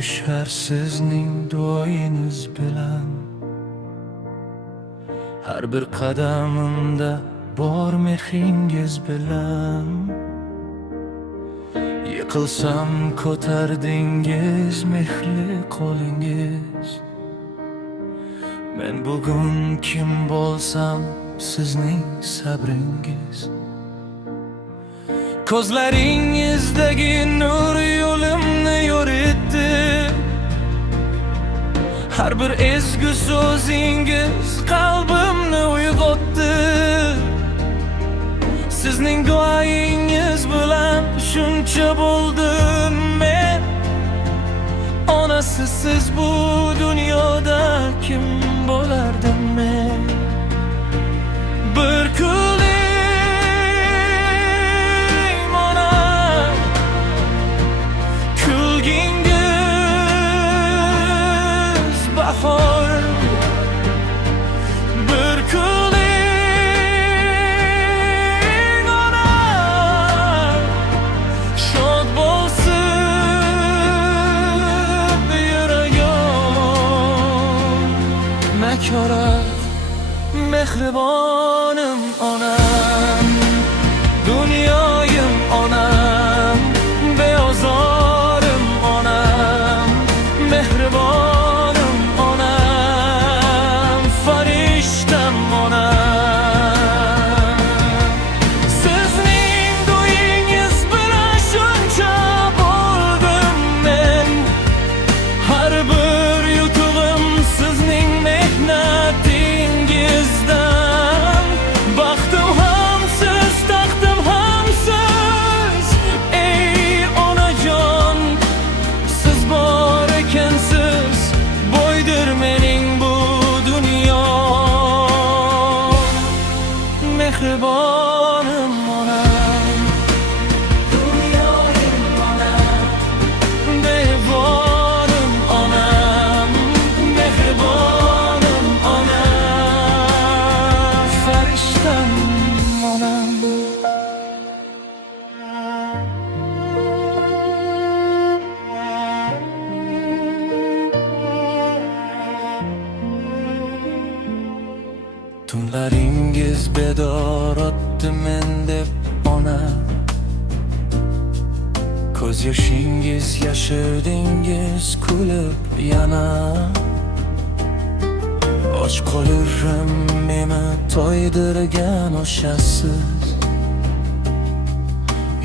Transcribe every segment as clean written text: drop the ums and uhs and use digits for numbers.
yurishar sizning duoyingiz bilan. Har bir qadamimda bor mehringiz bilan. Yiqilsam ko'tardingiz mehrli qo'lingiz. Men bugun kim bo'lsam sizning sabringiz. Ko'zlaringizdagi nur yo'limni yo'ritdi. Har bir ezgu so'zingiz qalbimni uyg'otdi. Sizning duoyingiz bilan shuncha bo'ldim men. Onasisiz bu dunyoda kim bo'lardim men? Bir kuling onam, kulgingiz bahor. Bir kuling onam, shod bo'lsin yuragim. Nakorat mehribonim onam, dunyoyim onam, beozorim onam, mehribonim onam, farishtam onam. Sizning duoyingiz bilan shuncha bo'ldim men. Har bir yutug'im sizning mehnatingizdan. Baxtim ham siz, taxtim ham siz, ey onajon. Siz bor ekansiz, boydir mening bu dunyo. Mehribonim onam, dunyoyim onam, devorim onam, mehribonim onam, farishtam onam. Tunlaringiz bedor otdi men deb ona. Ko'z yoshingiz yashirdingiz kulib yana. Och qolirim meni to'ydirgan o'shasiz.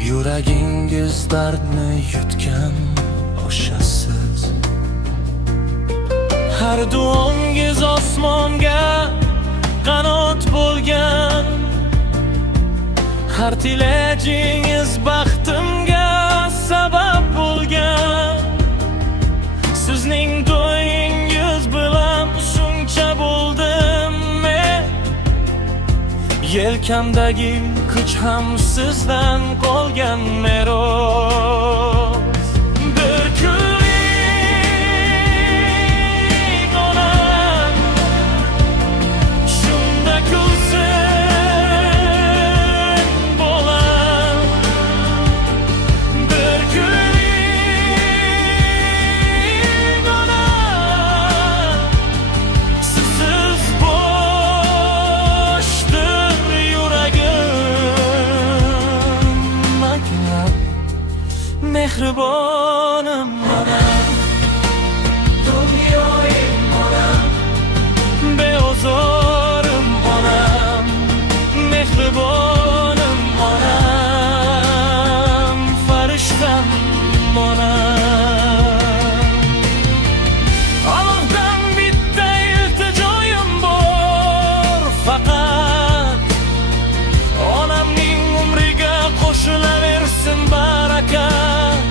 Yuragingiz dardni yutgan o'shasiz. Har duongiz osmonga qanot bo'lgan. Har tilajingiz baxtimga sabab bo'lgan. Sizning duoyingiz bilan shuncha bo'ldim men. Yelkamdagi kuch ham sizdan qolgan meros. Bir kuling onam, shunda kulsin bolam. Bir kuling onam, sizsiz bo'shdir yuragim. Makinam, mehribonim onam, dunyoyim onam, beozorim onam, mehribonim onam, farishtam onam. Allohdan bitta iltijoyim bor faqat. Onamning umriga qo'shilaversin barakat.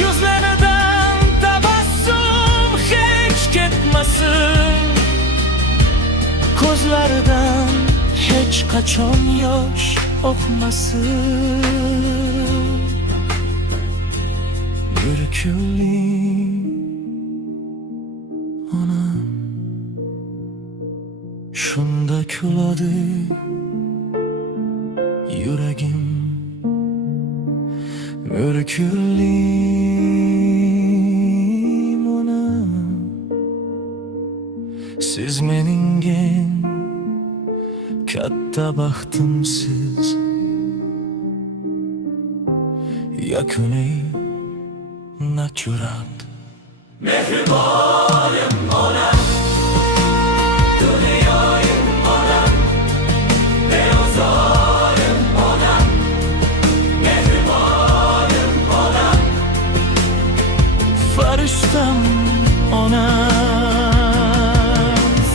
Yuzlaridan tabassum hech ketmasin. Ko'zlaridan hech qachon yosh oqmasin. Bir kuling onam, shunda kuladi yuragim. Bir kuling katta baxtimsiz yakuniy natural. Mehribonim onam, dunyoyim onam, beozorim onam, mehribonim onam, Farishtam onam.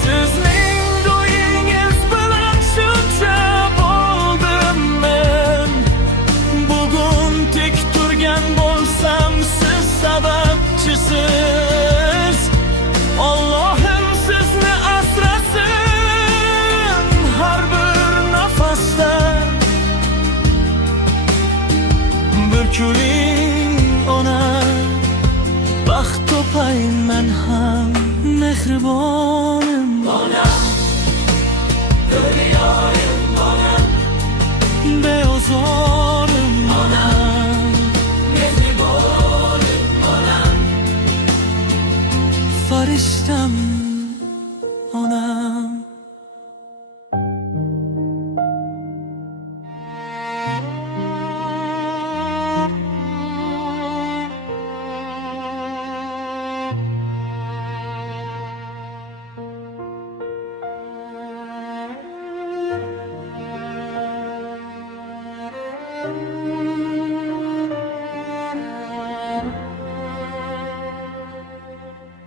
Sizning do'yingiz bilan shuncha bo'ldim men. Bugun tik turgan bo'lsam siz sababchisiz. Allohim sizni asrasin har bir nafasda. Bir kuling onam, baxt topayman ham mehribonim onam, dunyoyim onam, beozorim onam. mehribonim onam, Farishtam onam.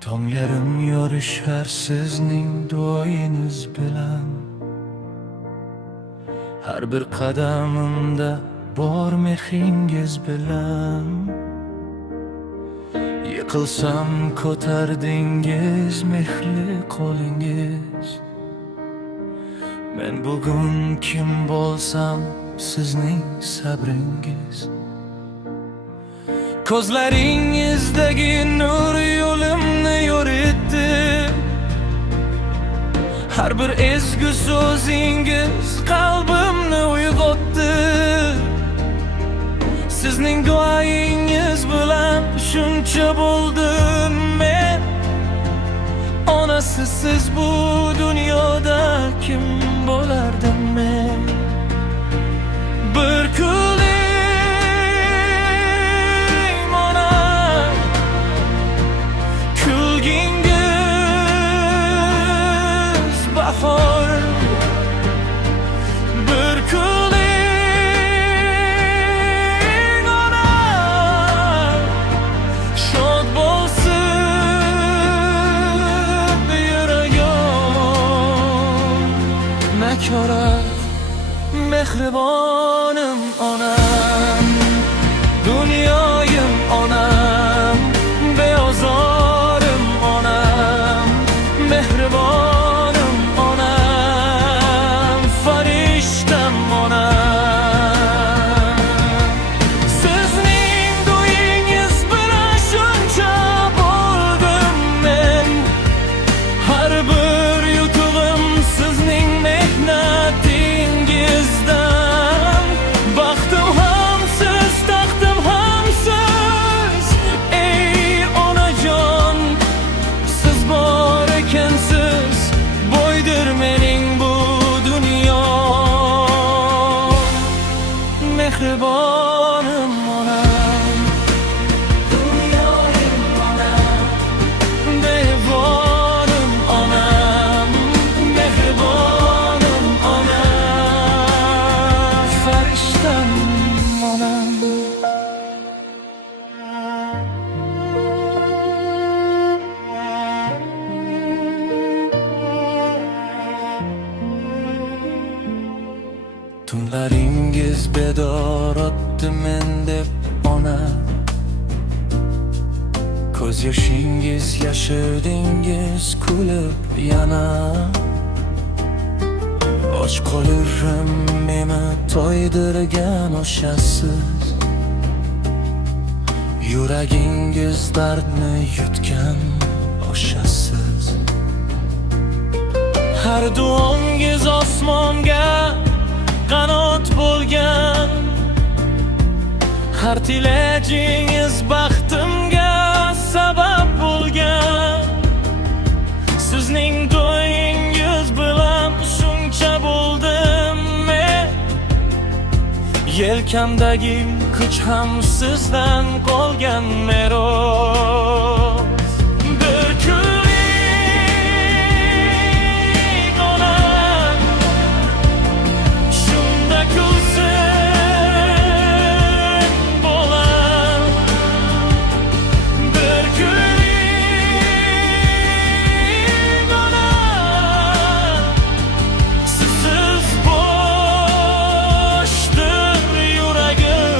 Tonglarim yorishar sizning duoyingiz bilan. Har bir qadamimda bor mehringiz bilan. Yiqilsam ko'tardingiz mehrli qo'lingiz. Men bugun kim bo'lsam sizning sabringiz. Ko'zlaringizdagi nur yo'limni yo'ritdi. Har bir ezgu so'zingiz qalbimni uyg'otdi. Sizning duoyingiz bilan shuncha bo'ldim men. Onasisiz bu dunyoda kim bo'lardim men? Bir kuling onam, kulgingiz bahor. Bir kuling onam, shod bo'lsin yuragim. Nakorat mehribonim onam, dunyoyim onam, beozorim onam, mehribonim onam, farishtam onam. Sizning do'yingiz bilan shuncha bo'ldim men. Har bir yutug'im sizning mehnatingizdan. Baxtim ham siz, taxtim ham siz, ey onajon. Siz bor ekansiz, boydir mening bu dunyo. Mehribonim onam, dunyoyim onam, devonim onam, mehribonim onam, farishtam onam. Tunlaringiz bedor otdi men deb ona. Ko'z yoshingiz yashirdingiz kulib yana. Och qolirim meni to'ydirgan o'shasiz. Yuragingiz dardni yutgan o'shasiz. Har duongiz osmonga qanot bo'lgan. Har tilagingiz baxtimga sabab bo'lgan. Sizning do'yingiz bilan shuncha bo'ldim yelkamdagi kuch ham sizdan qolgan meros. Bir kunlik onam shunda kulsin bolam. Bir kunlik onam sizsiz boshdir yuragim.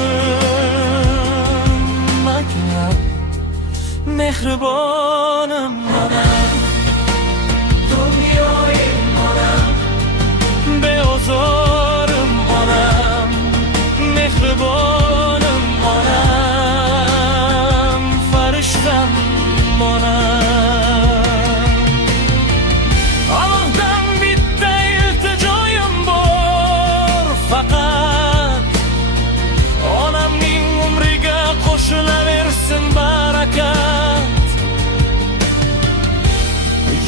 Maktab mehribonim onam, Dunyoyim onam, beozorim onam, mehribonim onam, farishtam onam. Allohdan bitta iltijoyim bor, faqat onamning umriga qo'shilaversin barakat.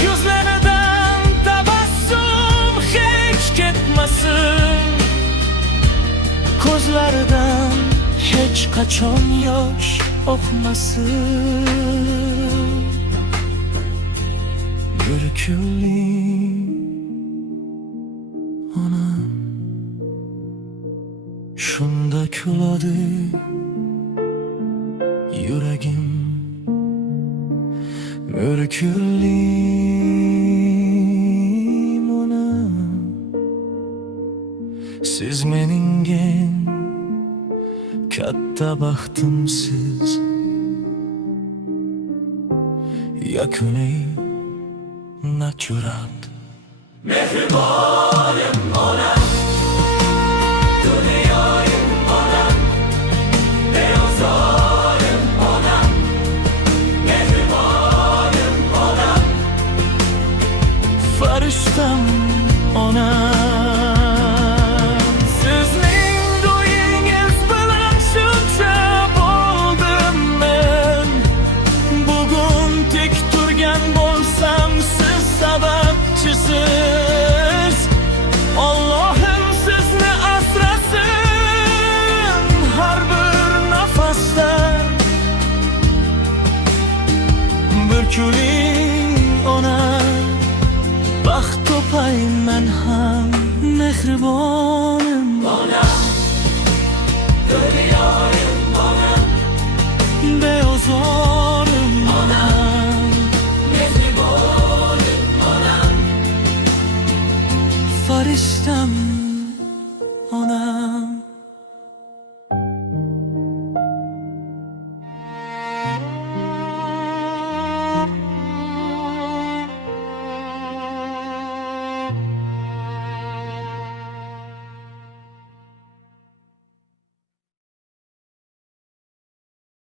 Yuzlaridan tabassum hech ketmasin, ko'zlaridan hech qachon yosh oqmasin. Bir kunlik onam shunda kuladi yuragim. Bir kunlik onam siz mening eng katta baxtimsiz. Yakuniy natural. mehribonim onam, dunyoyim onam, beozorim onam, mehribonim onam, Farishtam onam. Sizning to'yingiz bilan shuncha bo'ldim men. Bugun tik turgan bo'lsam siz sababchisiz. Allohim sizni asrasin har bir nafasda. Bir kunlik onam baxt topayman ham, mehribonim onam, dunyoyim onam, beozorim onam, mehribonim onam, farishtam onam.